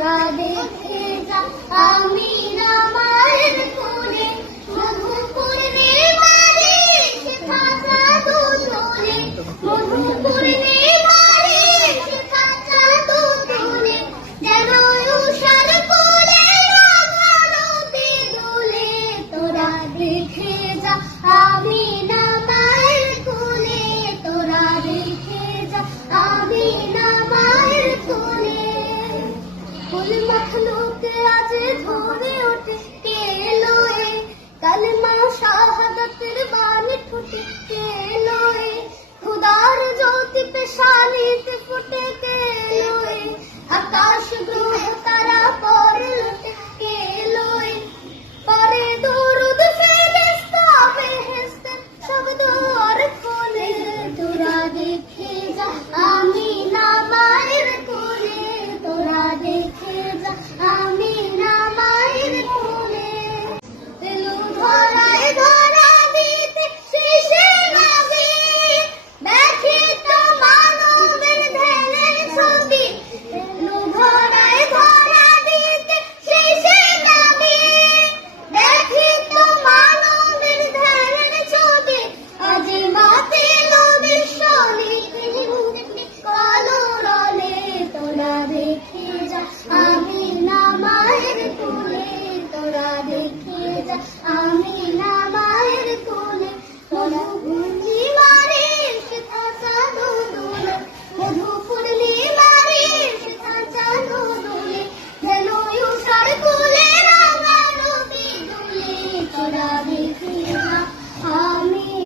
তোরা দেখে যা আমিনা মায়ের কোলে মধুপুরে বাড়ি শেখা জাদু তোলে মধুপুরে বাড়ি শেখা জাদু তোলে যেন উষার কোলে রাঙানোতে দোলে তোরা দেখে যা আমিনা মায়ের কোলে তোরা দেখে যা আমিনা মায়ের কোলে ফুল মখলুকে আজ ভোরে ওঠে কে এলো এ কালেমা শাহাদাতের বাণী ঠোঁটে কে এলো এ খুদার জ্যোতি পেশানিতে ফুটে কে